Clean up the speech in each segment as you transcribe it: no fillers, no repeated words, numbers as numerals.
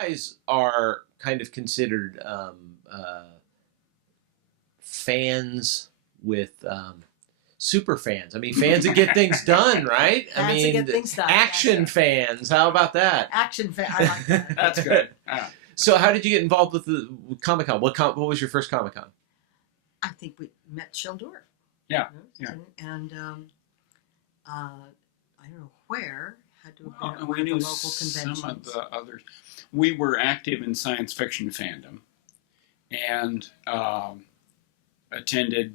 guys are kind of considered fans with super fans. I mean, fans that get things done, right? Fans I mean, that get things done. action fans. How about that? Action fan. I like that. That's good. So, how did you get involved with Comic-Con? What was your first Comic-Con? I think we met Sheldorf. Yeah. And I don't know where. Had to have been at one We of the knew local conventions. some of the others. We were active in science fiction fandom and attended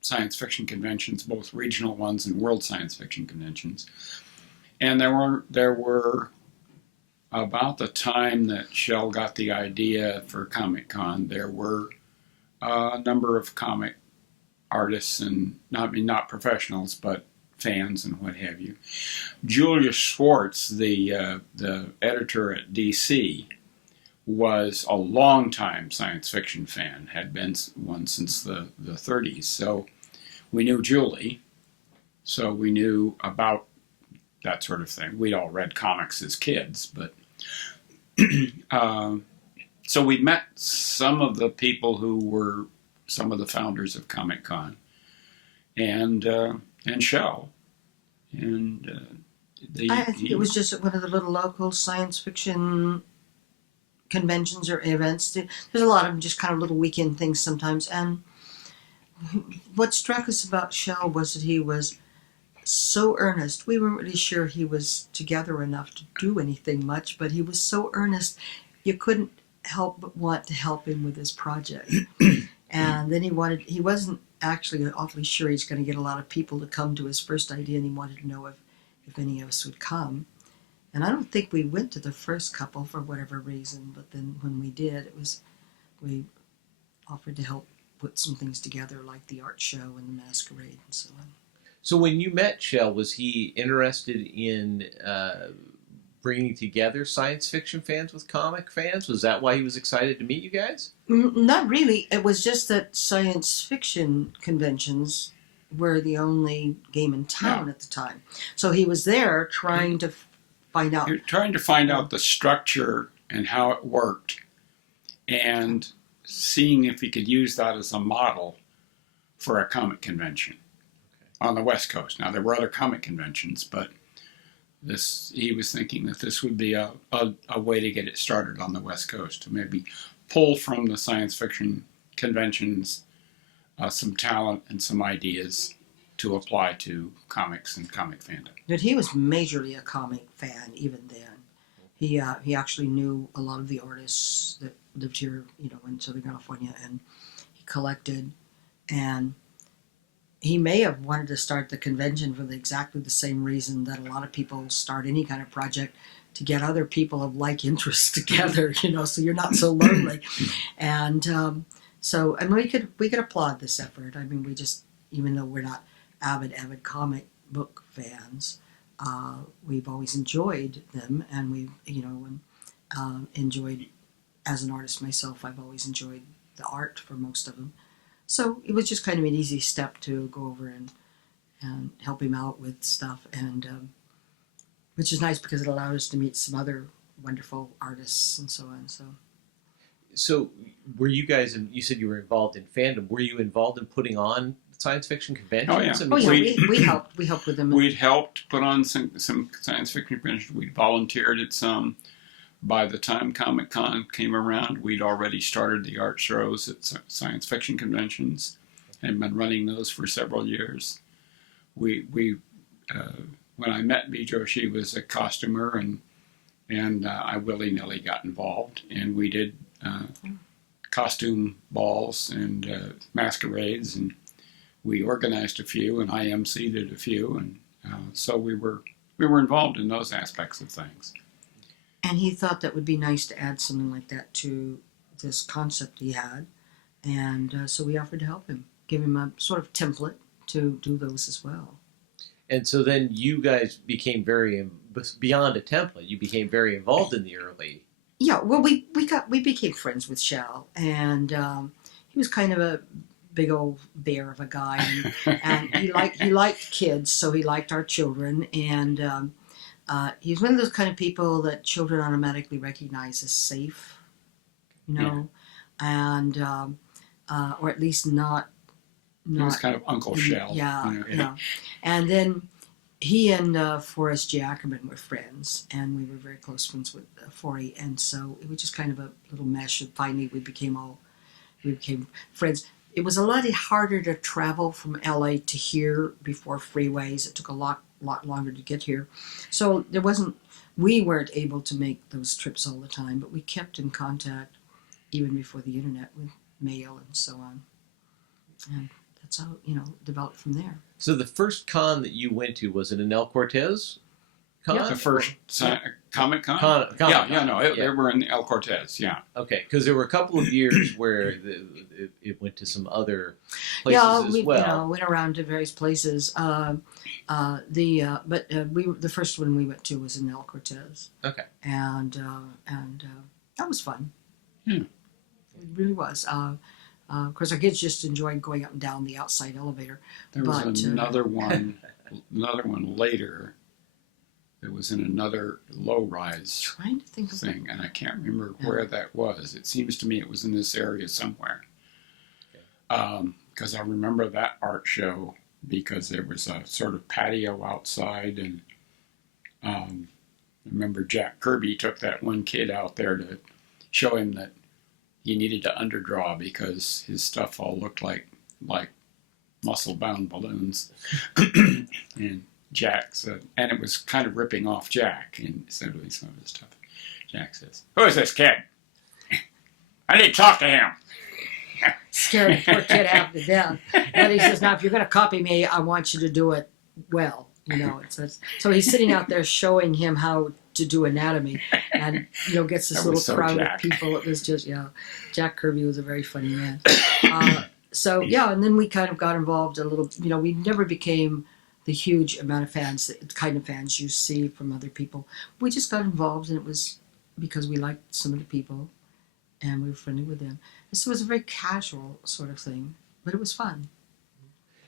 science fiction conventions, both regional ones and world science fiction conventions. And there were about the time that Shell got the idea for Comic-Con, there were a number of comic artists and not professionals, but fans and what have you. Julius Schwartz, the editor at DC, was a long-time science fiction fan, had been one since the 30s. So we knew Julie, so we knew about that sort of thing. We'd all read comics as kids, but so we met some of the people who were some of the founders of Comic-Con and Shell. And I think it was just at one of the little local science fiction conventions or events. There's a lot of them, just kind of little weekend things sometimes. And what struck us about Shell was that he was so earnest. We weren't really sure he was together enough to do anything much, but he was so earnest you couldn't help but want to help him with his project. And then he wasn't actually awfully sure he's going to get a lot of people to come to his first idea, and he wanted to know if any of us would come. And I don't think we went to the first couple for whatever reason, but then when we did, we offered to help put some things together, like the art show and the masquerade and so on. So when you met Shell, was he interested in bringing together science fiction fans with comic fans? Was that why he was excited to meet you guys? Not really. It was just that science fiction conventions were the only game in town at the time. So he was there trying to find out. Trying to find out the structure and how it worked, and seeing if he could use that as a model for a comic convention on the West Coast. Now, there were other comic conventions, but he was thinking that this would be a way to get it started on the West Coast, to maybe pull from the science fiction conventions some talent and some ideas to apply to comics and comic fandom. But he was majorly a comic fan even then. He actually knew a lot of the artists that lived here, in Southern California, and he collected. And he may have wanted to start the convention for exactly the same reason that a lot of people start any kind of project, to get other people of like interests together, so you're not so lonely. And we could applaud this effort. I mean, we just, even though we're not avid comic book fans, we've always enjoyed them, and we've enjoyed, as an artist myself, I've always enjoyed the art for most of them. So it was just kind of an easy step to go over and help him out with stuff, and which is nice because it allowed us to meet some other wonderful artists and so on. So were you guys, you said you were involved in fandom, were you involved in putting on science fiction conventions? Oh, yeah. We helped with them. We'd helped put on some science fiction conventions. We volunteered at some. By the time Comic-Con came around, we'd already started the art shows at science fiction conventions and been running those for several years. When I met Bijo, she was a costumer, and I willy-nilly got involved, and we did costume balls and masquerades, and we organized a few, and I emceed a few, and so we were involved in those aspects of things. And he thought that would be nice to add something like that to this concept he had. And so we offered to help him, give him a sort of template to do those as well. And so then you guys became beyond a template, you became very involved in the early... Yeah, well, we became friends with Shell, and he was kind of a big old bear of a guy, and he liked kids, so he liked our children, and He's one of those kind of people that children automatically recognize as safe, and or at least not. He was kind of Uncle Shell. Yeah. And then he and Forrest Ackerman were friends, and we were very close friends with Forey, and so it was just kind of a little mesh. And finally, we became friends. It was a lot harder to travel from LA to here before freeways. It took a lot longer to get here, so we weren't able to make those trips all the time, but we kept in contact even before the internet with mail and so on, and that's how developed from there. So the first con that you went to, was it an El Cortez con? The first Comic Con? They were in El Cortez, yeah. Okay, because there were a couple of years where it went to some other places as well. Yeah, we went around to various places. But the first one we went to was in El Cortez. Okay. And that was fun. Yeah. It really was. Of course, our kids just enjoyed going up and down the outside elevator. There was another one later. It was in another low-rise Trying to think of thing, and I can't remember where that was. It seems to me it was in this area somewhere. Because I remember that art show because there was a sort of patio outside, and I remember Jack Kirby took that one kid out there to show him that he needed to underdraw because his stuff all looked like muscle-bound balloons. And Jack said, and it was kind of ripping off Jack, and so doing some of his stuff. Jack says, "Who is this kid? I need to talk to him." Scared the poor kid half to death. And he says, "Now, if you're going to copy me, I want you to do it well." So he's sitting out there showing him how to do anatomy, and gets this little crowd of people. It was just Jack Kirby was a very funny man. And then we kind of got involved a little. We never became the huge amount of fans, the kind of fans you see from other people. We just got involved, and it was because we liked some of the people, and we were friendly with them. This was a very casual sort of thing, but it was fun.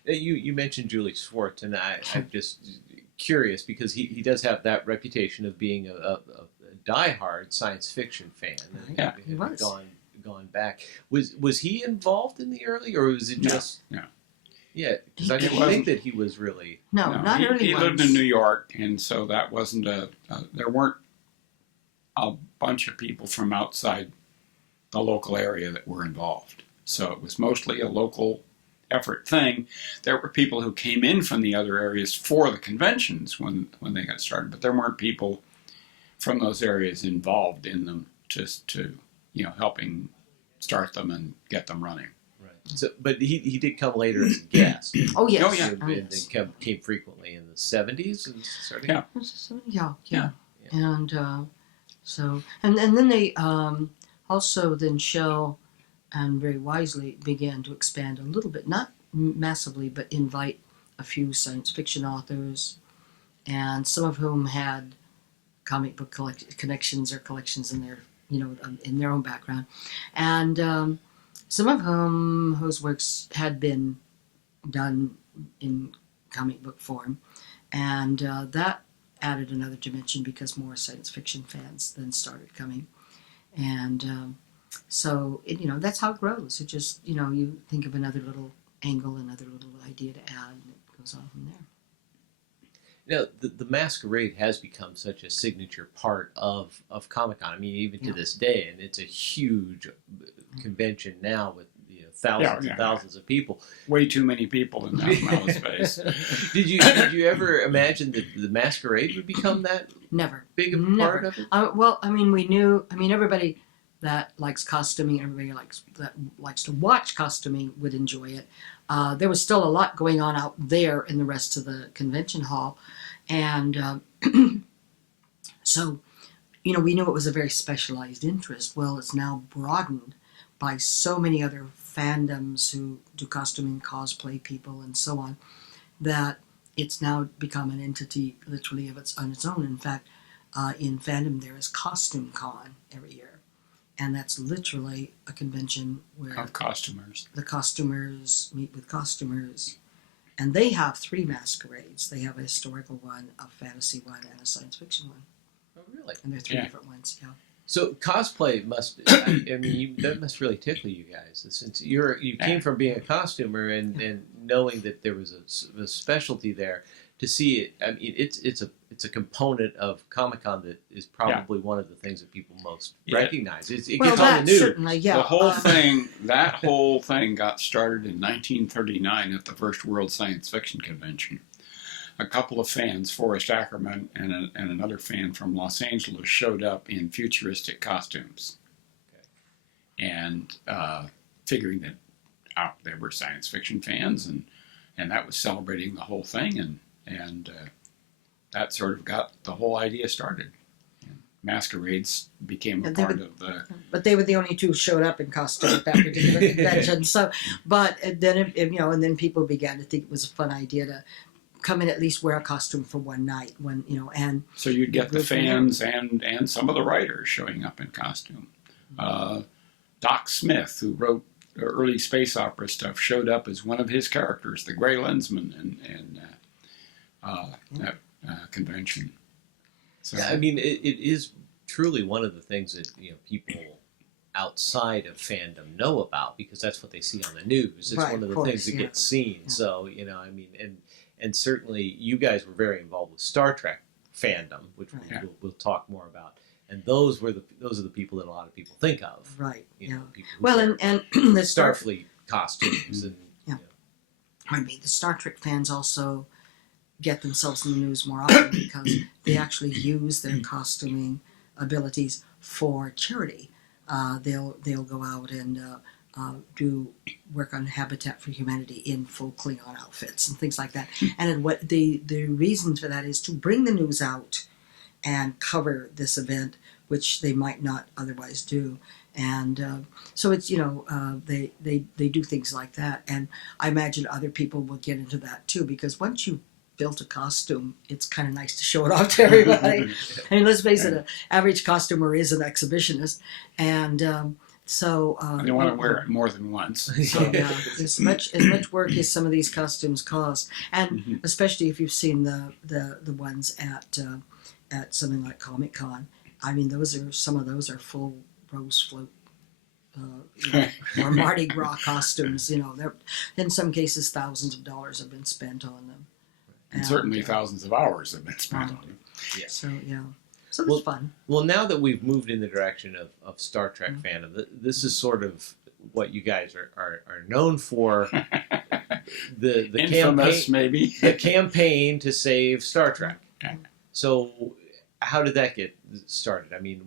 You mentioned Julie Schwartz, and I'm just curious because he does have that reputation of being a diehard science fiction fan. Yeah, he was. Gone back. Was he involved in the early, or was it just? No. Yeah, because I didn't think that he was really. No, not early. He lived in New York, and so that wasn't there weren't a bunch of people from outside the local area that were involved. So it was mostly a local effort thing. There were people who came in from the other areas for the conventions when they got started, but there weren't people from those areas involved in them to helping start them and get them running. So, but he did come later as a guest. Oh yes. Oh yeah. And came frequently in the 70s and starting. Yeah. And and then they also then Shell and very wisely began to expand a little bit, not massively, but invite a few science fiction authors, and some of whom had comic book connections or collections in their in their own background, and some of whose works had been done in comic book form, and that added another dimension because more science fiction fans then started coming, and so that's how it grows. It just you think of another little angle, another little idea to add, and it goes on from there. The masquerade has become such a signature part of Comic-Con. I mean, even to this day, and it's a huge convention now with thousands and thousands of people. Way too many people in that amount of space. Did you ever imagine that the masquerade would become that big a part of it? Well, I mean, we knew. I mean, everybody that likes costuming, everybody that likes to watch costuming would enjoy it. There was still a lot going on out there in the rest of the convention hall, and so we knew it was a very specialized interest. Well, it's now broadened by so many other fandoms who do costuming, cosplay people, and so on, that it's now become an entity literally on its own. In fact, in fandom there is Costume Con every year. And that's literally a convention where of costumers. The costumers meet with costumers, And they have 3 masquerades. They have a historical one, a fantasy one, and a science fiction one. Oh, really? And they're 3 different ones, yeah. So cosplay must, I mean, that must really tickle you guys. Since you came from being a costumer and knowing that there was a specialty there, to see it, I mean, it's a component of Comic-Con that is probably one of the things that people most recognize. It gets on the news. Certainly, yeah. The whole thing, that whole thing got started in 1939 at the first World Science Fiction Convention. A couple of fans, Forrest Ackerman and another fan from Los Angeles, showed up in futuristic costumes. And figuring that they were science fiction fans, and that was celebrating the whole thing, and that sort of got the whole idea started. And masquerades became a part of the... But they were the only 2 who showed up in costume at that particular convention. So, but then, and then people began to think it was a fun idea to come in, at least wear a costume for one night, and so you'd get the fans and some of the writers showing up in costume. Doc Smith, who wrote early space opera stuff, showed up as one of his characters, the Gray Lensman, and that convention. So, yeah, I mean, it is truly one of the things that people outside of fandom know about, because that's what they see on the news. It's one of the things that gets seen. Yeah. So I mean, and certainly you guys were very involved with Star Trek fandom, which we'll talk more about. And those are the people that a lot of people think of. Right. Well, and the Starfleet costumes and. I mean, the Star Trek fans also get themselves in the news more often because they actually use their costuming abilities for charity. They'll go out and do work on Habitat for Humanity in full Klingon outfits and things like that. And what the reason for that is to bring the news out and cover this event, which they might not otherwise do. And so it's, they do things like that. And I imagine other people will get into that too, because once you've built a costume, it's kind of nice to show it off to everybody. I mean, let's face it, an average costumer is an exhibitionist. And so they want to wear it more than once. So as much work as some of these costumes cost, and especially if you've seen the ones at something like Comic-Con, I mean, some of those are full rose float or Mardi Gras costumes. In some cases, thousands of dollars have been spent on them, and certainly thousands of hours have been spent on them. Yeah. So it's fun. Well, now that we've moved in the direction of Star Trek fandom, this is sort of what you guys are known for. The infamous, campaign, maybe the campaign to save Star Trek. So, how did that get started? I mean,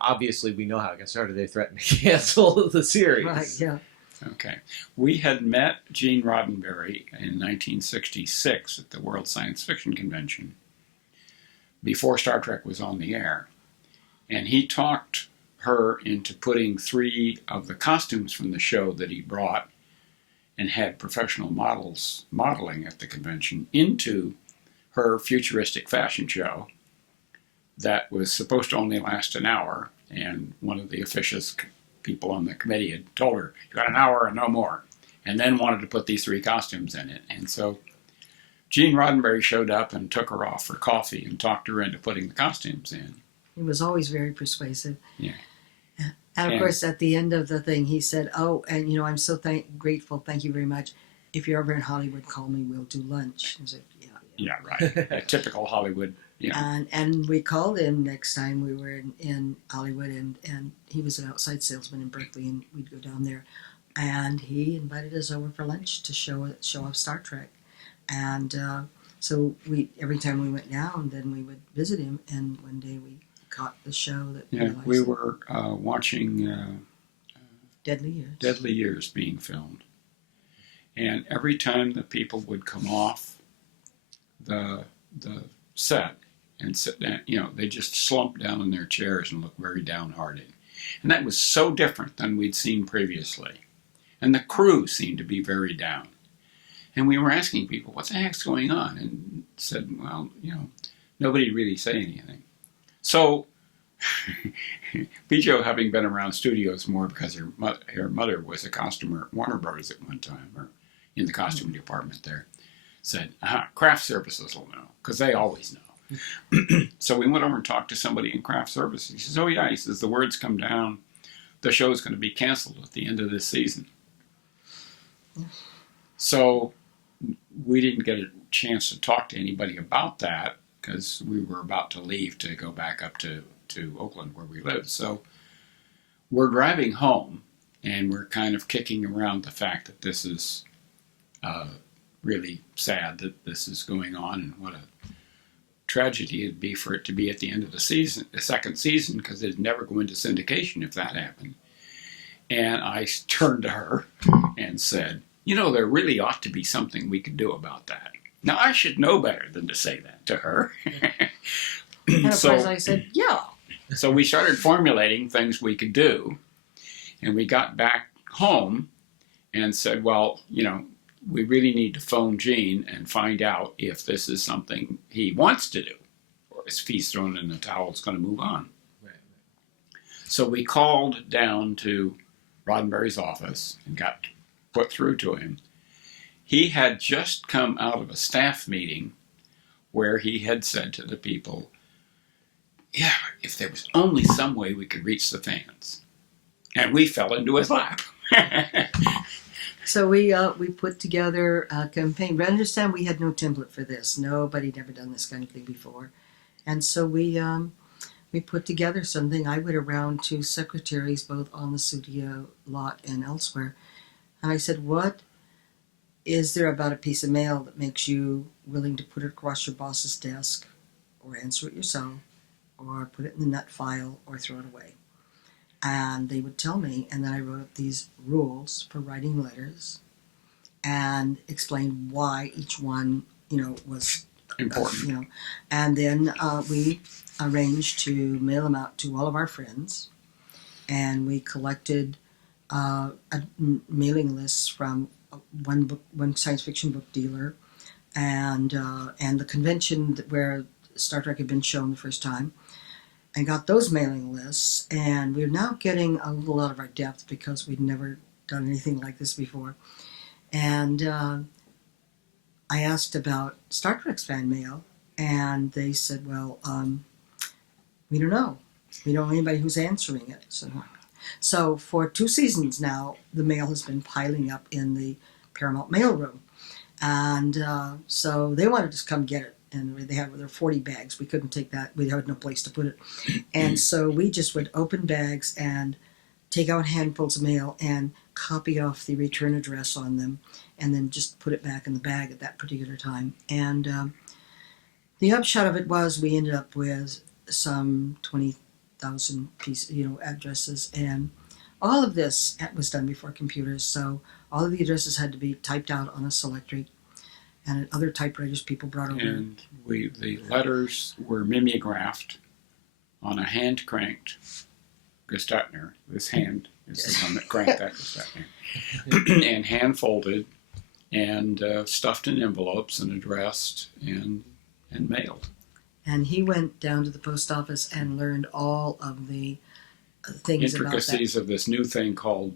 obviously we know how it got started. They threatened to cancel the series. Right. Yeah. Okay. We had met Gene Roddenberry in 1966 at the World Science Fiction Convention, before Star Trek was on the air. And he talked her into putting 3 of the costumes from the show that he brought and had professional models modeling at the convention into her futuristic fashion show that was supposed to only last an hour. And one of the officious people on the committee had told her, "You got an hour and no more," and then wanted to put these 3 costumes in it. And so Gene Roddenberry showed up and took her off for coffee and talked her into putting the costumes in. He was always very persuasive. Yeah. And of course, at the end of the thing, he said, "Oh, and I'm so grateful. Thank you very much. If you're ever in Hollywood, call me. We'll do lunch." I said, Yeah, right. A typical Hollywood. And we called him next time we were in Hollywood, and he was an outside salesman in Berkeley, and we'd go down there, and he invited us over for lunch to show off Star Trek. And so every time we went down, then we would visit him. And one day we caught the show that we were watching Deadly Years being filmed, and every time the people would come off the set and sit down, they just slumped down in their chairs and looked very downhearted, and that was so different than we'd seen previously. And the crew seemed to be very down. And we were asking people, what the heck's going on? And said, well, nobody really say anything. So, Bijo, having been around studios more because her mother was a costumer at Warner Brothers at one time, or in the costume department there, said, craft services will know, because they always know. So we went over and talked to somebody in craft services. He says, oh yeah, he says, the word's come down, the show's going to be canceled at the end of this season. So we didn't get a chance to talk to anybody about that, because we were about to leave to go back up to Oakland where we lived. So we're driving home, and we're kind of kicking around the fact that this is really sad that this is going on, and what a tragedy it'd be for it to be at the end of the season, the second season, because it'd never go into syndication if that happened. And I turned to her and said, you know, there really ought to be something we could do about that. Now, I should know better than to say that to her. And of course I said, yeah. So we started formulating things we could do, and we got back home and said, well, you know, we really need to phone Gene and find out if this is something he wants to do, or if he's thrown in the towel, it's going to move on. Right. So we called down to Roddenberry's office and got put through to him. He had just come out of a staff meeting where he had said to the people, yeah, if there was only some way we could reach the fans. And we fell into his lap. So we put together a campaign. But understand, we had no template for this. Nobody had ever done this kind of thing before. And so we put together something. I went around to secretaries both on the studio lot and elsewhere. And I said, what is there about a piece of mail that makes you willing to put it across your boss's desk, or answer it yourself, or put it in the nut file, or throw it away? And they would tell me, and then I wrote up these rules for writing letters and explained why each one, you know, was Important. you know. And then we arranged to mail them out to all of our friends, and we collected mailing lists from one science fiction book dealer, and the convention where Star Trek had been shown the first time, and got those mailing lists. And we're now getting a little out of our depth because we'd never done anything like this before. And I asked about Star Trek's fan mail, and they said, well, we don't know. We don't know anybody who's answering it. So for 2 seasons now, the mail has been piling up in the Paramount mailroom. And so they wanted us to come get it. And they had their 40 bags. We couldn't take that. We had no place to put it. And so we just would open bags and take out handfuls of mail and copy off the return address on them, and then just put it back in the bag at that particular time. And the upshot of it was we ended up with some 20,000 addresses, and all of this was done before computers. So all of the addresses had to be typed out on a Selectric, and other typewriters people brought over. And the letters were mimeographed on a hand-cranked Gestetner. This hand is the one that cranked that Gestetner. And hand-folded and stuffed in envelopes and addressed and mailed. And he went down to the post office and learned all of the things intricacies about of this new thing called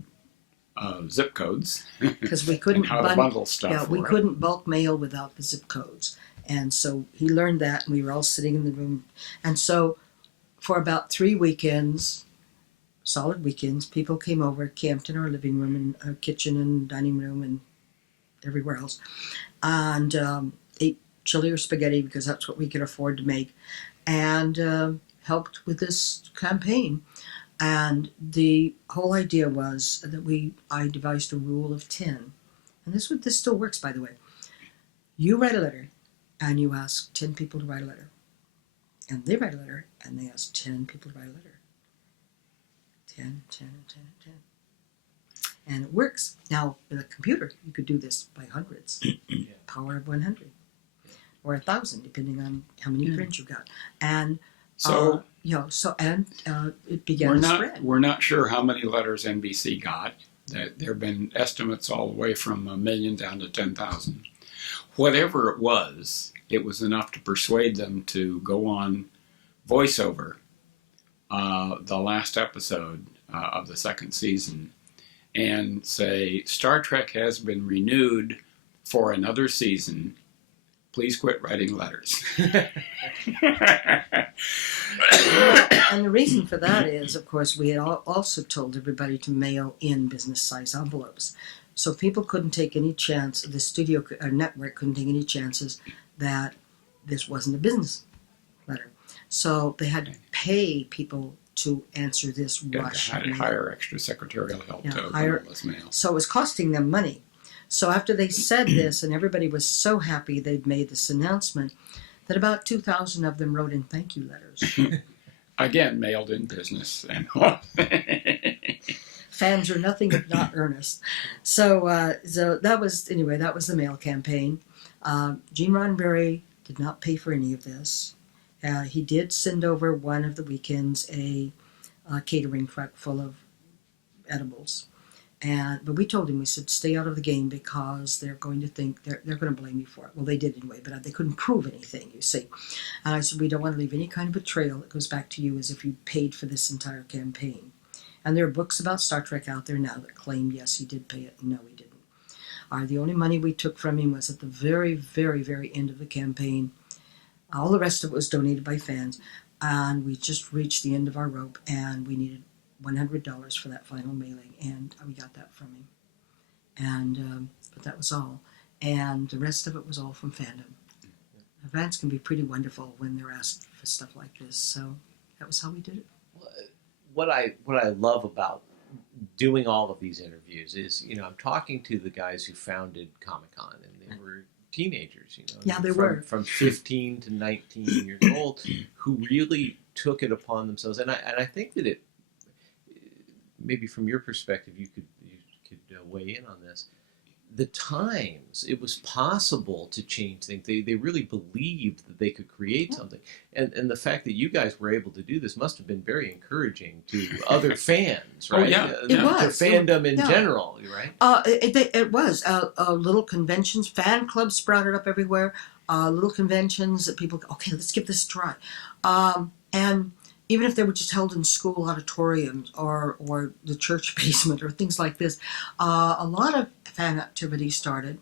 zip codes. Because we couldn't and how to bundle stuff. Yeah, we couldn't bulk mail without the zip codes. And so he learned that, and we were all sitting in the room. And so for about 3 weekends, solid weekends, people came over, camped in our living room and our kitchen and dining room and everywhere else, and ate chili or spaghetti because that's what we could afford to make, and helped with this campaign. And the whole idea was that I devised a rule of 10. And this still works, by the way. You write a letter, and you ask 10 people to write a letter. And they write a letter, and they ask 10 people to write a letter. 10, 10, 10, 10. And it works. Now, with a computer, you could do this by hundreds. Power of 100. Or 1,000, depending on how many prints you got. And so it began to spread. We're not sure how many letters NBC got. There have been estimates all the way from 1 million down to 10,000. Whatever it was enough to persuade them to go on voiceover the last episode of the second season and say, Star Trek has been renewed for another season, please quit writing letters. And the reason for that is, of course, we had also told everybody to mail in business-size envelopes. So people couldn't take any chance, the studio or network couldn't take any chances that this wasn't a business letter. So they had to pay people to answer this rush. Had to hire extra secretarial help to open all this mail. So it was costing them money. So after they said this, and everybody was so happy they'd made this announcement, that about 2,000 of them wrote in thank you letters. Again, mailed in business. And Fans are nothing if not earnest. So that was the mail campaign. Gene Roddenberry did not pay for any of this. He did send over one of the weekends a catering truck full of edibles. But we told him, we said, stay out of the game because they're going to think, they're going to blame you for it. Well, they did anyway, but they couldn't prove anything, you see. And I said, we don't want to leave any kind of a trail that goes back to you as if you paid for this entire campaign. And there are books about Star Trek out there now that claim, yes, he did pay it, and no, he didn't. The only money we took from him was at the very, very, very end of the campaign. All the rest of it was donated by fans. And we just reached the end of our rope, and we needed $100 for that final mailing, and we got that from him. And but that was all. And the rest of it was all from fandom. Fans can be pretty wonderful when they're asked for stuff like this, so that was how we did it. What I love about doing all of these interviews is, I'm talking to the guys who founded Comic-Con, and they were teenagers, Yeah, they were. From 15 to 19 years old, who really took it upon themselves. And I think that it, maybe from your perspective, you could weigh in on this. The times it was possible to change things, they really believed that they could create something, and the fact that you guys were able to do this must have been very encouraging to other fans, right? Oh yeah, it was. To fandom in general, right? It was little conventions, fan clubs sprouted up everywhere. Little conventions that people, okay, let's give this a try, and even if they were just held in school auditoriums or the church basement or things like this, a lot of fan activities started.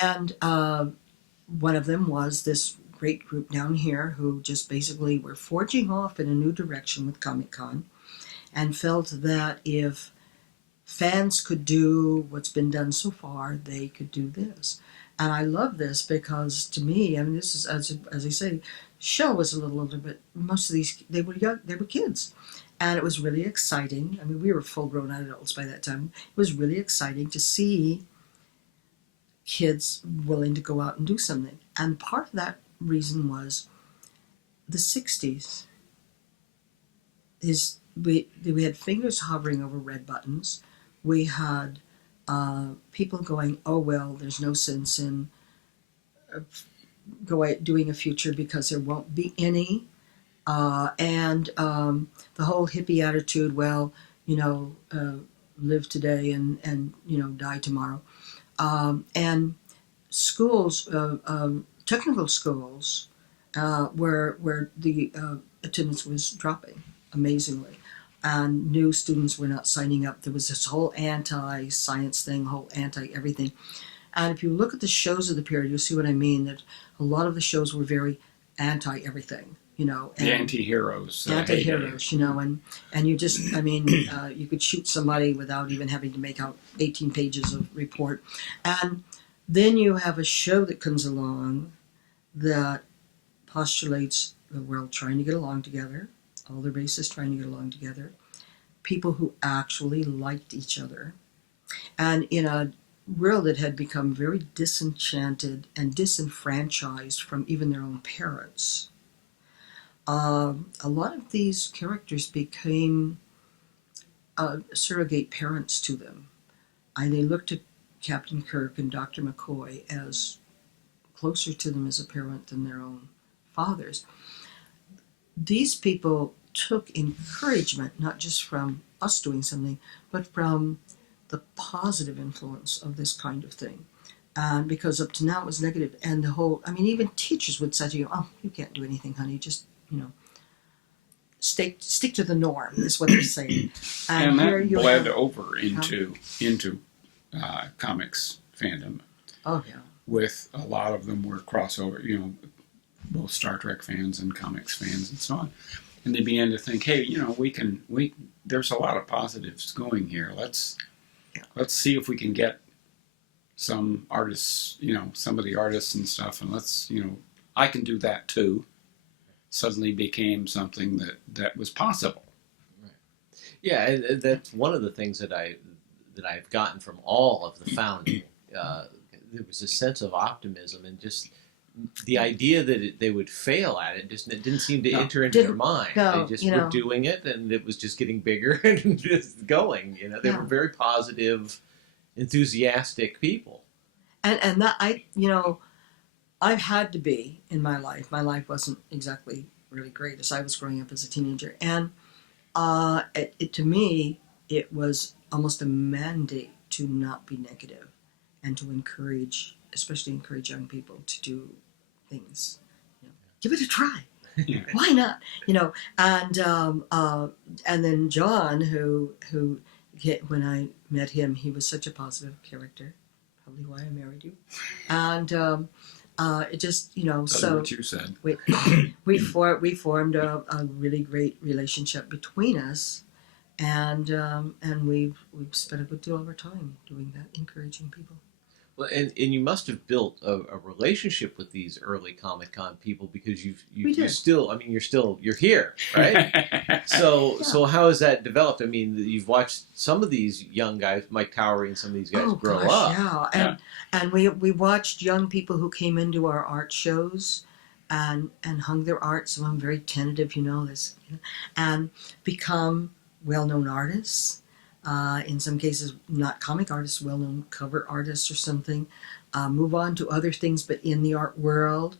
And one of them was this great group down here who just basically were forging off in a new direction with Comic-Con and felt that if fans could do what's been done so far, they could do this. And I love this because, to me, this is, as I say, Shell was a little older, but most of these, they were young, they were kids. And it was really exciting. We were full-grown adults by that time. It was really exciting to see kids willing to go out and do something. And part of that reason was the 60s. We had fingers hovering over red buttons. We had people going, oh, well, there's no sense in doing a future because there won't be any. And the whole hippie attitude, well, live today and die tomorrow. And schools, technical schools, where the attendance was dropping amazingly. And new students were not signing up. There was this whole anti-science thing, whole anti-everything. And if you look at the shows of the period, you'll see what I mean, that a lot of the shows were very anti-everything, the anti-heroes. Anti-heroes, and you just, you could shoot somebody without even having to make out 18 pages of report. And then you have a show that comes along that postulates the world trying to get along together, all the races trying to get along together, people who actually liked each other. And in a world that had become very disenchanted and disenfranchised from even their own parents, a lot of these characters became surrogate parents to them. And they looked at Captain Kirk and Dr. McCoy as closer to them as a parent than their own fathers. These people took encouragement, not just from us doing something, but from the positive influence of this kind of thing. And because up to now it was negative. And the whole, even teachers would say to you, oh, you can't do anything, honey, just, stick to the norm, is what they're saying. And that bled over into comics fandom. Oh, yeah. with a lot of them were crossover, both Star Trek fans and comics fans and so on. And they began to think, hey, there's a lot of positives going here. Let's see if we can get some artists, some of the artists and stuff, and I can do that too. Suddenly became something that was possible. Right. Yeah, and that's one of the things that I've gotten from all of the founding. There was a sense of optimism, and just the idea that they would fail at it just didn't seem to enter into their mind. No, they just were doing it, and it was just getting bigger and just going. They were very positive, enthusiastic people. And that I've had to be in my life. My life wasn't exactly really great as I was growing up as a teenager, and to me, it was almost a mandate to not be negative and to especially encourage young people to do things. Give it a try. Why not? And then John, who when I met him, he was such a positive character. Probably why I married you. And it just, so what you said. we formed a really great relationship between us, and we've spent a good deal of our time doing that, encouraging people. Well, and you must have built a relationship with these early Comic-Con people, because you're still here, right? So how has that developed? I mean, you've watched some of these young guys, Mike Towery and some of these guys grow up. Yeah, and we watched young people who came into our art shows and hung their art, some of them very tentative, and become well-known artists. In some cases, not comic artists, well-known cover artists or something, move on to other things, but in the art world.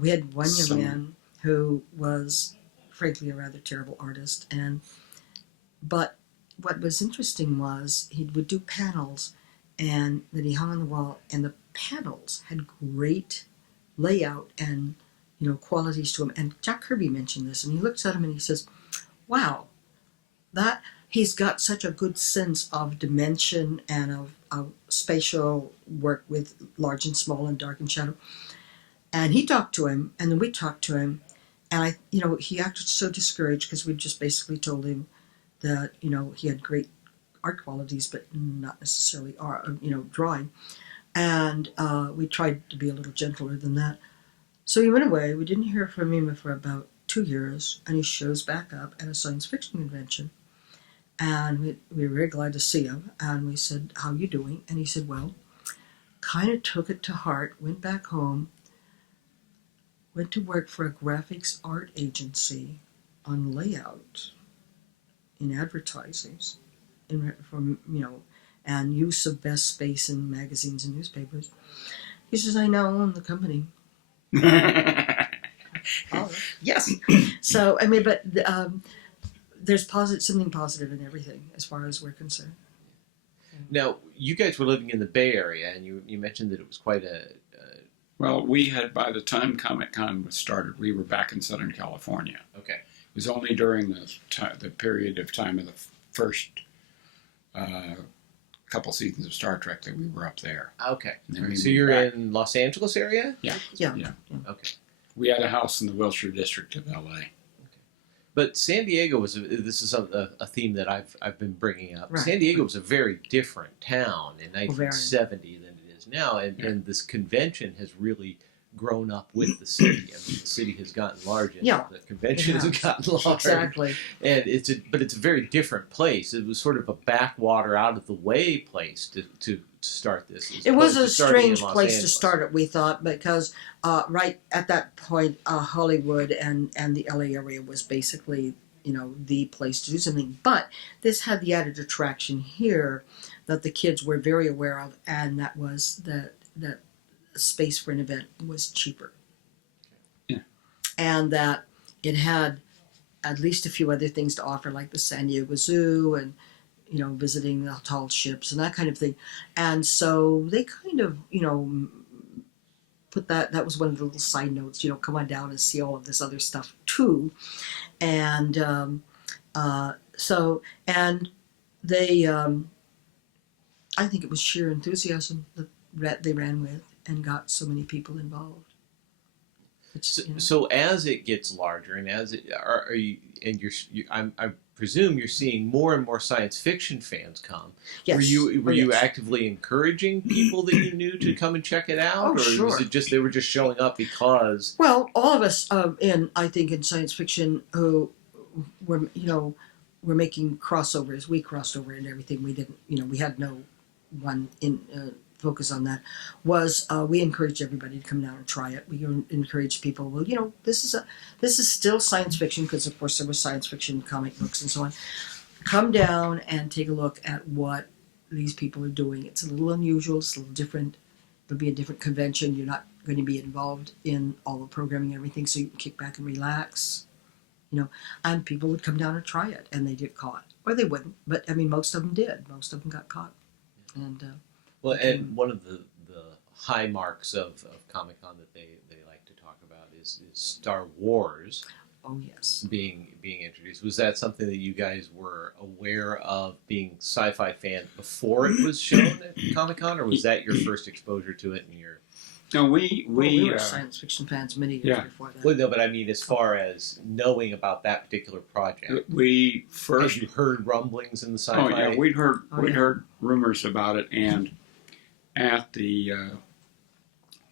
We had one young man who was, frankly, a rather terrible artist, but what was interesting was he would do panels, and that he hung on the wall, and the panels had great layout and qualities to them. And Jack Kirby mentioned this, and he looks at him and he says, "Wow, that." He's got such a good sense of dimension and of spatial work with large and small and dark and shadow. And he talked to him, and then we talked to him, and he acted so discouraged because we just basically told him that he had great art qualities, but not necessarily drawing. And we tried to be a little gentler than that. So he went away. We didn't hear from him for about 2 years, and he shows back up at a science fiction convention. And we were very glad to see him. And we said, "How you doing?" And he said, "Well," kind of took it to heart, went back home, went to work for a graphics art agency on layout in advertising, and use of best space in magazines and newspapers. He says, "I now own the company." Oh, yes. So, but there's something positive in everything as far as we're concerned. Now, you guys were living in the Bay Area, and you mentioned that it was quite a... Well, we had, by the time Comic-Con was started, we were back in Southern California. Okay. It was only during the period of time of the first couple seasons of Star Trek that we were up there. Okay. So you're in Los Angeles area? Yeah. Okay. We had a house in the Wilshire district of L.A. But San Diego this is a theme that I've been bringing up. Right. San Diego was a very different town in 1970 than it is now, and this convention has really grown up with the city. I mean, the city has gotten larger. Yeah. The convention has gotten larger. Exactly. And it's a very different place. It was sort of a backwater, out of the way place to start this. It was a strange place to start it, we thought, because right at that point, Hollywood and the LA area was basically, the place to do something. But this had the added attraction here that the kids were very aware of, and that was that space for an event was cheaper. Yeah. And that it had at least a few other things to offer, like the San Diego Zoo and visiting the tall ships and that kind of thing. And so they kind of, put that was one of the little side notes, come on down and see all of this other stuff too. And they, I think it was sheer enthusiasm that they ran with. and got so many people involved. Which, So as it gets larger, and as it are you, and I presume you're seeing more and more science fiction fans come. Yes. Were you actively encouraging people that you knew to come and check it out, or sure. was it just they were just showing up because? Well, all of us I think in science fiction who were making crossovers. We crossed over and everything. We didn't, we had no one in focus on that. Was we encouraged everybody to come down and try it. We encouraged people. Well, this is still science fiction because of course there was science fiction comic books and so on. Come down and take a look at what these people are doing. It's a little unusual. It's a little different. It'll be a different convention. You're not going to be involved in all the programming and everything, so you can kick back and relax. And people would come down and try it, and they get caught, or they wouldn't. But I mean, most of them did. Most of them got caught. And and one of the high marks of Comic-Con that they like to talk about is Star Wars. Oh yes, being introduced. Was that something that you guys were aware of, being sci-fi fans before it was shown at Comic-Con, or was that your first exposure to it? And no, we were science fiction fans many years before that. Well, no, but I mean, as far as knowing about that particular project, we first had you heard rumblings in the sci-fi. Oh yeah, we'd heard rumors about it, and at the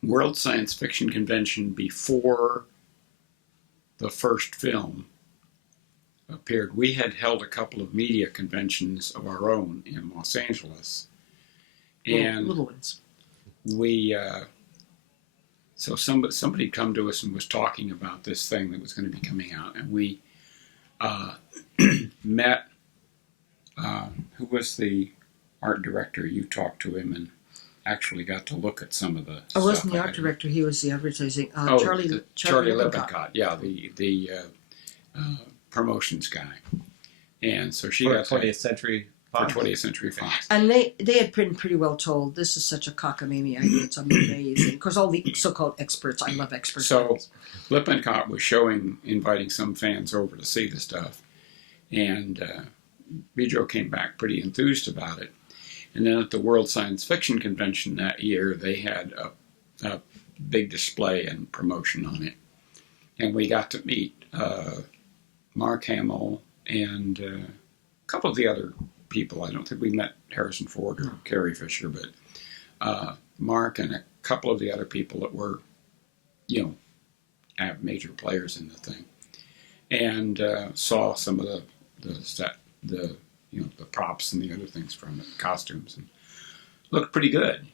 World Science Fiction Convention before the first film appeared, we had held a couple of media conventions of our own in Los Angeles, and little ones. We so somebody come to us and was talking about this thing that was going to be coming out, and we met who was the art director. You talked to him and actually got to look at some of the I wasn't the art director. He was the advertising. Charlie Lippincott. Yeah, the promotions guy. And so she got 20th Century Fox. For 20th Century Fox. And they had been pretty well told, this is such a cockamamie idea, it's amazing. Of course, all the so-called experts, I love experts. So Lippincott was inviting some fans over to see the stuff. And Bijo came back pretty enthused about it. And then at the World Science Fiction Convention that year, they had a big display and promotion on it. And we got to meet Mark Hamill and a couple of the other people. I don't think we met Harrison Ford or Carrie Fisher, but Mark and a couple of the other people that were, major players in the thing. And saw some of the props and the other things from it, costumes, and looked pretty good.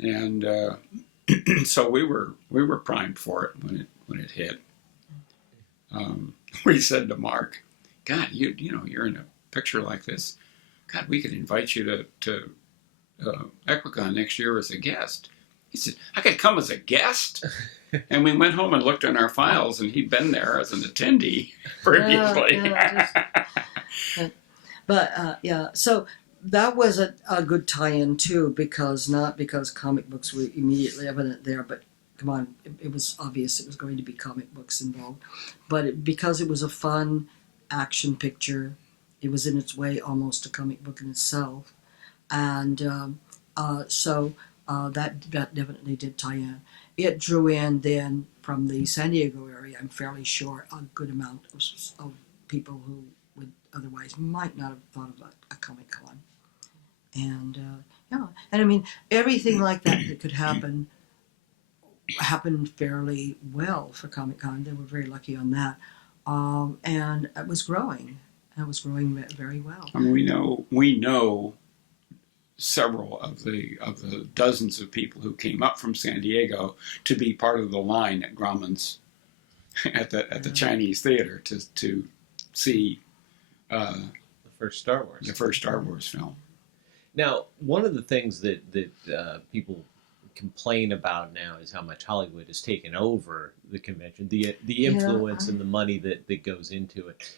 And so we were primed for it when it hit. We said to Mark, God, you're in a picture like this. God, we could invite you to Equicon next year as a guest. He said, I could come as a guest? And we went home and looked in our files, and he'd been there as an attendee previously. So that was a good tie-in too, not because comic books were immediately evident there, but come on, it was obvious it was going to be comic books involved, but because it was a fun action picture, it was in its way almost a comic book in itself, and so that definitely did tie in. It drew in then from the San Diego area, I'm fairly sure, a good amount of people who would otherwise might not have thought of a Comic-Con. And and I mean, everything like that could happen happened fairly well for Comic-Con. They were very lucky on that. And it was growing. It was growing very well. I mean, we know several of the dozens of people who came up from San Diego to be part of the line at Grauman's at the Chinese theater to see the first Star Wars. The first Star Wars film. Now, one of the things that people complain about now is how much Hollywood has taken over the convention, the influence and the money that goes into it.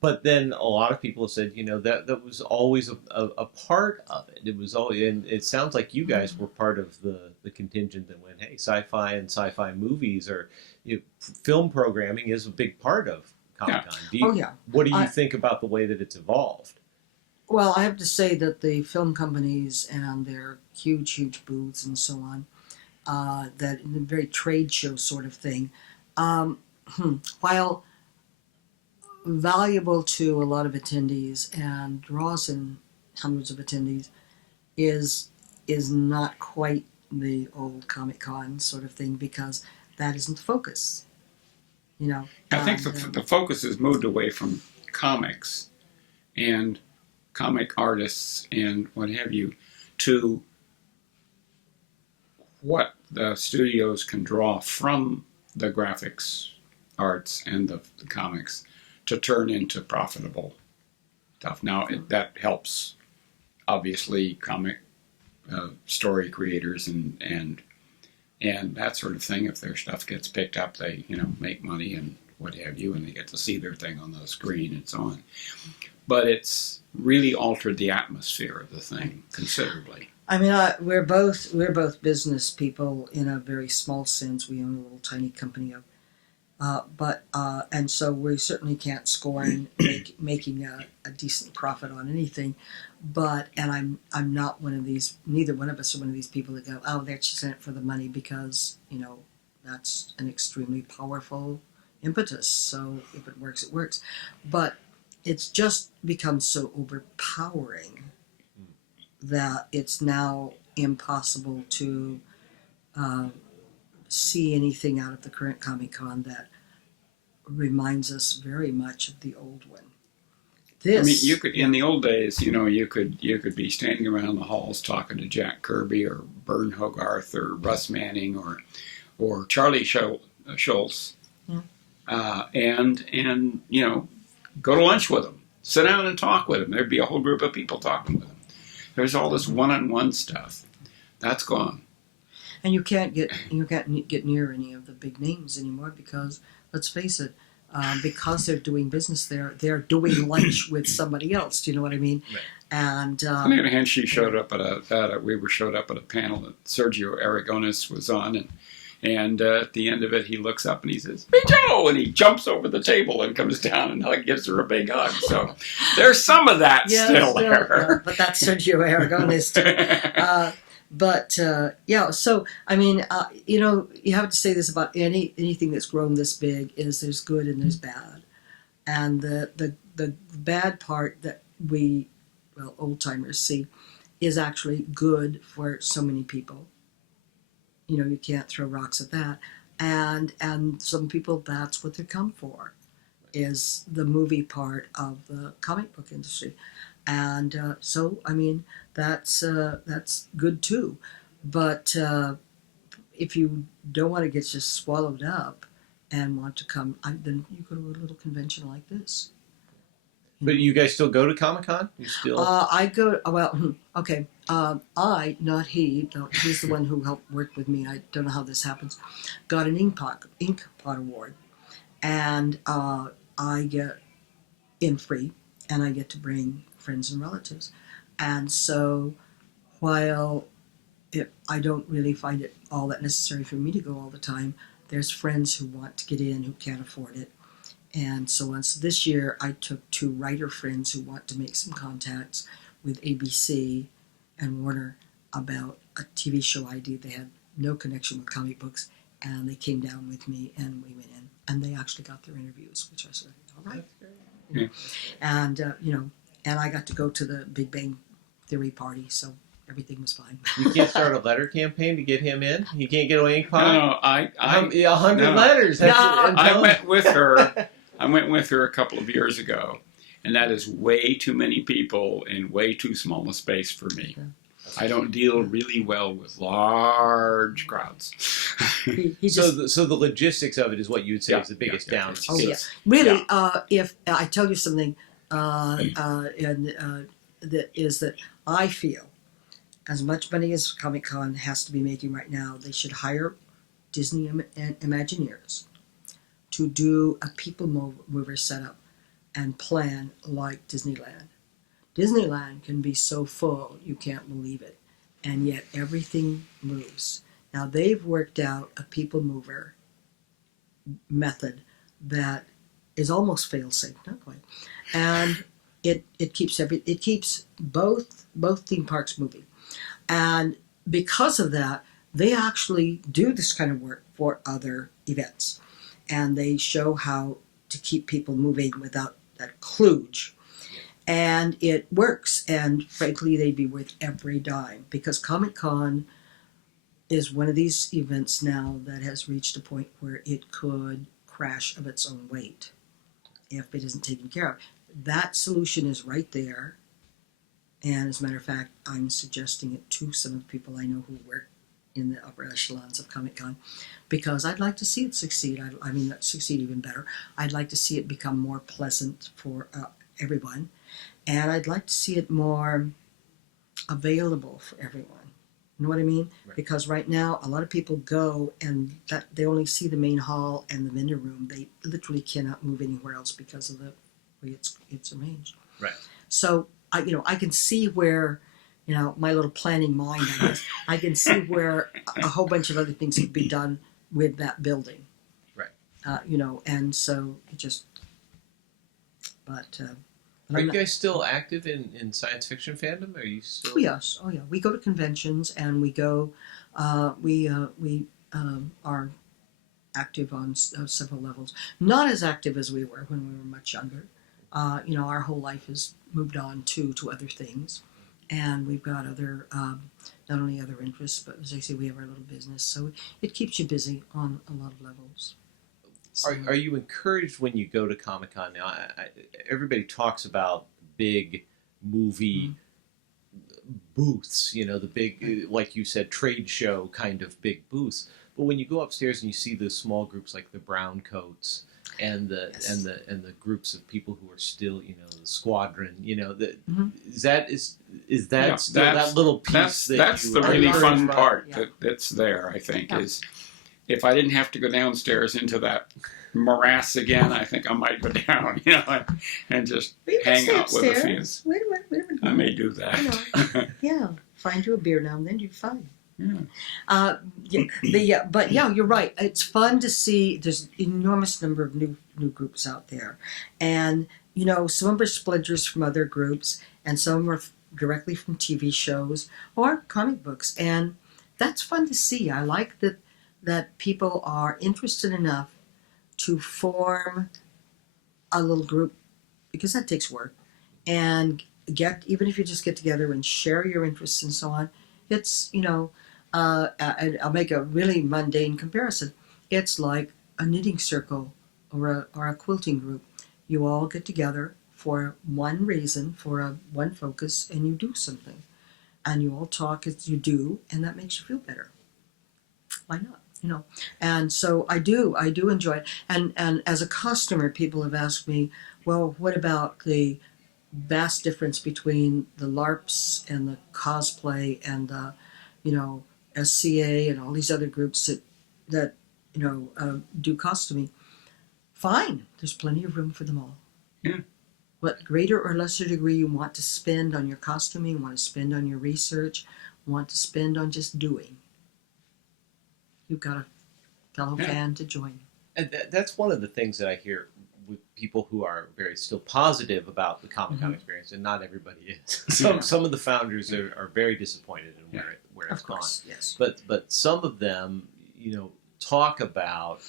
But then a lot of people have said, that was always a part of it. It was always, and it sounds like you guys were part of the contingent that went, hey, sci-fi and sci-fi movies or film programming is a big part of Comic-Con. Yeah. What do you think about the way that it's evolved? Well, I have to say that the film companies and their huge booths and so on, that very trade show sort of thing, um, while valuable to a lot of attendees and draws in hundreds of attendees, is not quite the old Comic Con sort of thing, because that isn't the focus. You know, I think the focus has moved away from comics and comic artists and what have you to what the studios can draw from the graphics arts and the comics to turn into profitable stuff. Now, that helps, obviously, comic story creators and that sort of thing. If their stuff gets picked up, they make money and what have you, and they get to see their thing on the screen and so on. But it's really altered the atmosphere of the thing considerably. I mean, we're both business people in a very small sense. We own a little tiny company and so we certainly can't score in making a decent profit on anything. And I'm not one of these. Neither one of us are one of these people that go, oh, they're just in it for the money, because that's an extremely powerful impetus. So if it works, it works. But it's just become so overpowering that it's now impossible to see anything out of the current Comic Con that reminds us very much of the old one. You could, in the old days, you could be standing around the halls talking to Jack Kirby or Vern Hogarth or Russ Manning or Charlie Schultz, and go to lunch with them, sit down and talk with them. There'd be a whole group of people talking with them. There's all this one-on-one stuff that's gone, and you can't get near any of the big names anymore, because let's face it, because they're doing business there, they're doing lunch with somebody else. Do you know what I mean? Right. And on the other hand, we showed up at a panel that Sergio Aragonis was on, and at the end of it, he looks up and he says, "Hey Joe," and he jumps over the table and comes down and gives her a big hug. So there's some of that still there. But that's Sergio Aragonis too. So I mean, you have to say this about anything that's grown this big: is there's good and there's bad, and the bad part that we, old timers, see is actually good for so many people. You can't throw rocks at that, and some people, that's what they come for, is the movie part of the comic book industry. And so, I mean, that's good too. But if you don't want to get just swallowed up and want to come, then you go to a little convention like this. But you guys still go to Comic-Con? You still? I go. Well, okay. Not he. No, he's the one who helped work with me. I don't know how this happens. Got an ink pot award, and I get in free, and I get to bring friends and relatives. And so, while I don't really find it all that necessary for me to go all the time, there's friends who want to get in who can't afford it, and so on. So this year I took 2 writer friends who want to make some contacts with ABC and Warner about a TV show idea. They had no connection with comic books, and they came down with me, and we went in, and they actually got their interviews, which I said, all right. Yeah. And and I got to go to the Big Bang Theory party, so everything was fine. You can't start a letter campaign to get him in? You can't get an ink pot? No, 100 letters. I went with her. I went with her a couple of years ago, and that is way too many people in way too small a space for me. I don't deal really well with large crowds. So the logistics of it is what you would say is the biggest downside. Oh yeah, really. If I tell you something, that is that I feel as much money as Comic-Con has to be making right now, they should hire Disney Imagineers to do a people mover setup and plan like Disneyland. Disneyland can be so full you can't believe it, and yet everything moves. Now they've worked out a people mover method that is almost fail-safe, not quite, and it keeps both theme parks moving, and because of that, they actually do this kind of work for other events, and they show how to keep people moving without that kludge. And it works, and frankly, they'd be worth every dime, because Comic-Con is one of these events now that has reached a point where it could crash of its own weight if it isn't taken care of. That solution is right there, and as a matter of fact, I'm suggesting it to some of the people I know who work in the upper echelons of Comic-Con, because I'd like to see it succeed. I mean, succeed even better. I'd like to see it become more pleasant for everyone, and I'd like to see it more available for everyone. You know what I mean? Right. Because right now, a lot of people go and that they only see the main hall and the vendor room. They literally cannot move anywhere else because of the way it's arranged. Right. So I can see where, my little planning mind, I guess, I can see where a whole bunch of other things could be done with that building. Right. And so it just, but. Are you guys still active in science fiction fandom? Are you still? Oh yes, we go to conventions and we go. We are active on several levels. Not as active as we were when we were much younger. Our whole life has moved on to other things, and we've got other not only other interests, but as I say, we have our little business, so it keeps you busy on a lot of levels. Are you encouraged when you go to Comic-Con now? Everybody talks about big movie booths, the big, like you said, trade show kind of big booths. But when you go upstairs and you see the small groups like the brown coats and the groups of people who are still, the squadron, is that still that little piece that's the really fun part that's there, I think, is if I didn't have to go downstairs into that morass again, I think I might go down, and just hang out with a few. Wait a minute. I may do that. Yeah, find you a beer now and then, you're fine. Yeah. But you're right. It's fun to see. There's an enormous number of new groups out there, and some of them are splinters from other groups, and some are directly from TV shows or comic books, and that's fun to see. I like that people are interested enough to form a little group, because that takes work, and even if you just get together and share your interests and so on. It's I'll make a really mundane comparison. It's like a knitting circle or a quilting group. You all get together for one reason, for one focus, and you do something, and you all talk as you do, and that makes you feel better. Why not? And so I do enjoy it. And as a customer, people have asked me, well, what about the vast difference between the LARPs and the cosplay and the, SCA and all these other groups that do costuming? Fine, there's plenty of room for them all. Yeah. What greater or lesser degree you want to spend on your costuming, want to spend on your research, want to spend on just doing. You've got a fellow fan to join. And that's one of the things that I hear with people who are very still positive about the Comic-Con experience, and not everybody is. Some of the founders are very disappointed in where it's gone. Yes. But some of them, talk about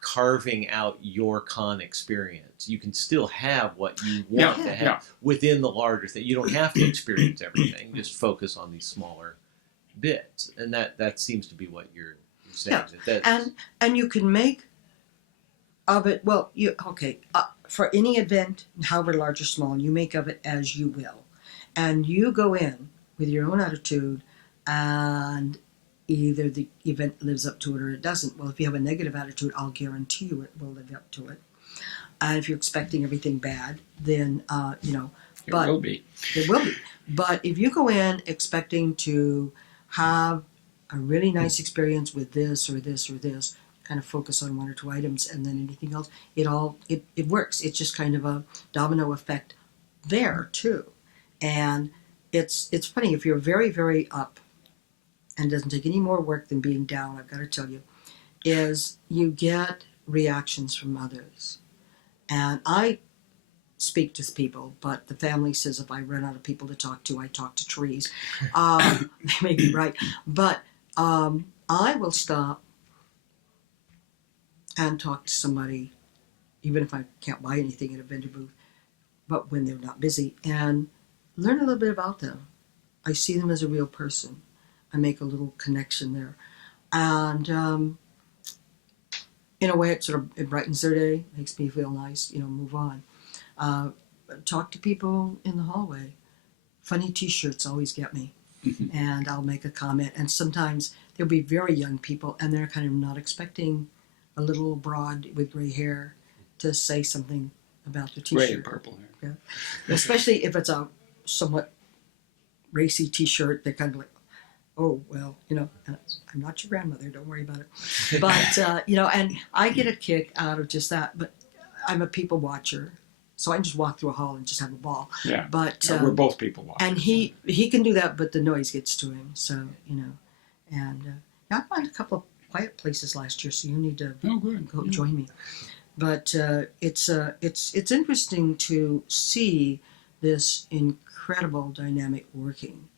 carving out your con experience. You can still have what you want to have within the larger thing. You don't have to experience everything. Just focus on these smaller bits, and that seems to be what you're saying. And you can make of it for any event, however large or small, you make of it as you will, and you go in with your own attitude, and either the event lives up to it or it doesn't. Well, if you have a negative attitude, I'll guarantee you it will live up to it. And if you're expecting everything bad, then It will be. It will be. But if you go in expecting to have a really nice experience with this or this or this, kind of focus on one or two items, and then anything else, it works. It's just kind of a domino effect there too. And it's funny, if you're very, very up, and it doesn't take any more work than being down, I've got to tell you, is you get reactions from others. And I speak to people, but the family says if I run out of people to talk to, I talk to trees. They may be right, but I will stop and talk to somebody, even if I can't buy anything at a vendor booth, but when they're not busy, and learn a little bit about them. I see them as a real person. I make a little connection there, and in a way, it brightens their day, makes me feel nice. Move on. Talk to people in the hallway. Funny T-shirts always get me, and I'll make a comment. And sometimes there'll be very young people, and they're kind of not expecting a little broad with gray hair to say something about the T-shirt. Gray and purple hair. Yeah. Especially if it's a somewhat racy T-shirt, they're kind of like, oh, well, I'm not your grandmother, don't worry about it. But, and I get a kick out of just that. But I'm a people watcher, so I can just walk through a hall and just have a ball. Yeah, but we're both people watchers. And he can do that, but the noise gets to him. So, and I found a couple of quiet places last year, so you need to go join me. But it's interesting to see this incredible dynamic working.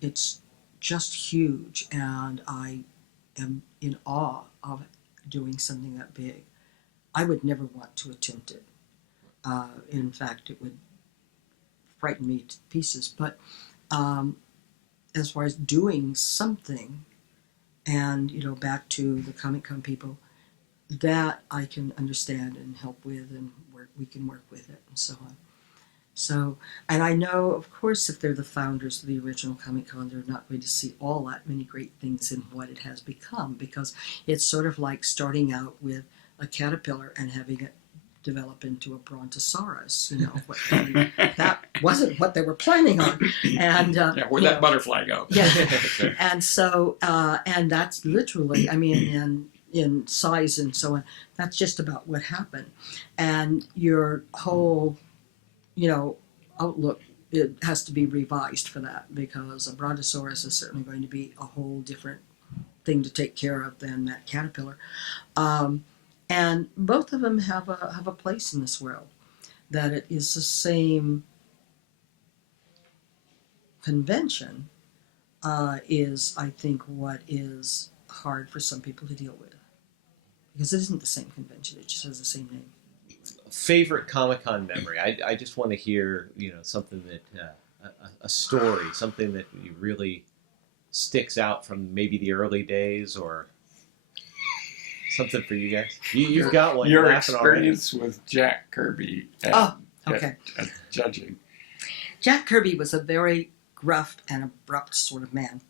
It's just huge, and I am in awe of doing something that big. I would never want to attempt it. In fact, it would frighten me to pieces. But as far as doing something, and back to the Comic Con people, that I can understand and help with, and we can work with it, and so on. So, and I know, of course, if they're the founders of the original Comic Con, they're not going to see all that many great things in what it has become, because it's sort of like starting out with a caterpillar and having it develop into a brontosaurus. That wasn't what they were planning on. And where'd that butterfly go? Yeah, and so, and that's literally, in size and so on, that's just about what happened. And your whole outlook, it has to be revised for that, because a brontosaurus is certainly going to be a whole different thing to take care of than that caterpillar. And both of them have a place in this world. That it is the same convention is, I think, what is hard for some people to deal with, because it isn't the same convention; it just has the same name. Favorite Comic-Con memory? I just want to hear, something that, a story, something that really sticks out from maybe the early days, or something for you guys. You've got one. Your experience with Jack Kirby at judging. Jack Kirby was a very gruff and abrupt sort of man.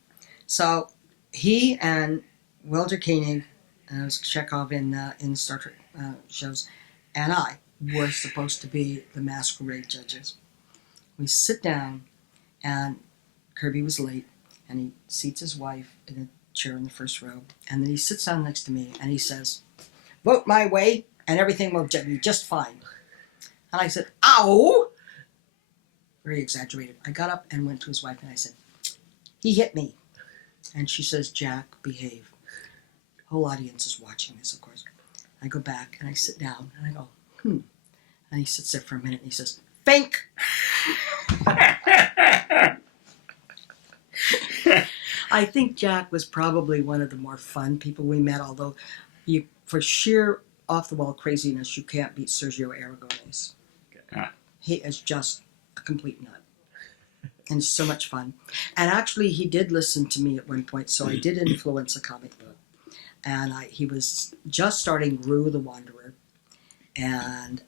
So he and Walter Koenig, and it was Chekhov in Star Trek shows, and I were supposed to be the masquerade judges. We sit down, and Kirby was late, and he seats his wife in a chair in the first row, and then he sits down next to me, and he says, "Vote my way, and everything will be just fine." And I said, "Ow!" Very exaggerated. I got up and went to his wife, and I said, "He hit me." And she says, "Jack, behave." The whole audience is watching this, of course. I go back, and I sit down, and I go, And he sits there for a minute, and he says, "Fink!" I think Jack was probably one of the more fun people we met, although for sheer off-the-wall craziness, you can't beat Sergio Aragonés. He is just a complete nut. And so much fun. And actually, he did listen to me at one point, so I did influence a comic book. And he was just starting Gru the Wanderer, and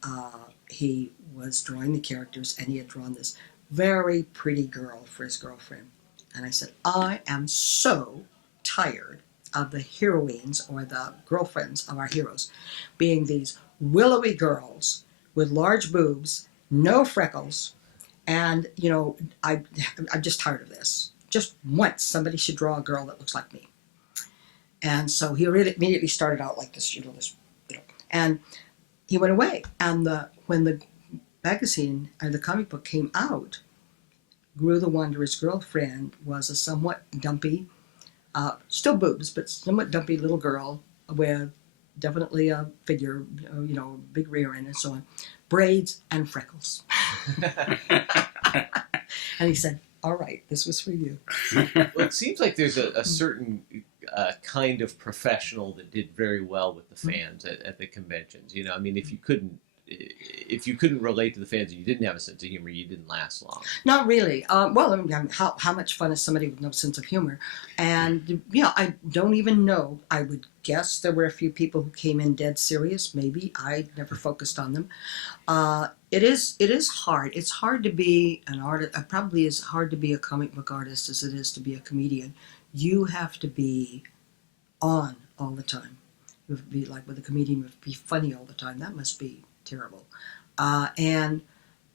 he was drawing the characters, and he had drawn this very pretty girl for his girlfriend. And I said, "I am so tired of the heroines, or the girlfriends of our heroes, being these willowy girls with large boobs, no freckles, and, I'm just tired of this. Just once somebody should draw a girl that looks like me." And so he really immediately started out like this, and he went away. And when the magazine, or the comic book came out, Gru the Wanderer's girlfriend was a somewhat dumpy, still boobs, but somewhat dumpy little girl with definitely a figure, big rear end and so on, braids and freckles. And he said, all right, this was for you. Well, it seems like there's a certain kind of professional that did very well with the fans at the conventions. I mean, if you couldn't relate to the fans and you didn't have a sense of humor, you didn't last long. Not really. Well, I mean, how much fun is somebody with no sense of humor? And, I don't even know. I would guess there were a few people who came in dead serious. Maybe. I never focused on them. It is hard. It's hard to be an artist. Probably as hard to be a comic book artist as it is to be a comedian. You have to be on all the time. You have to be like with a comedian, you have to be funny all the time. That must be terrible. And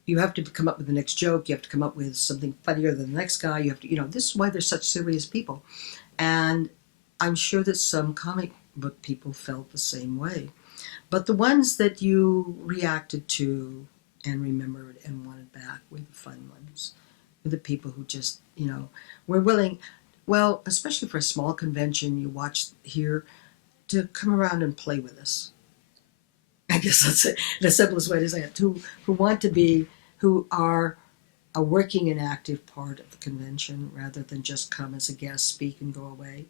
you have to come up with the next joke. You have to come up with something funnier than the next guy. You have to, this is why they're such serious people. And I'm sure that some comic book people felt the same way. But the ones that you reacted to and remembered and wanted back were the fun ones. Were the people who just, were willing, well, especially for a small convention you watch here, to come around and play with us. I guess that's the simplest way to say it. Who are a working and active part of the convention rather than just come as a guest, speak, and go away.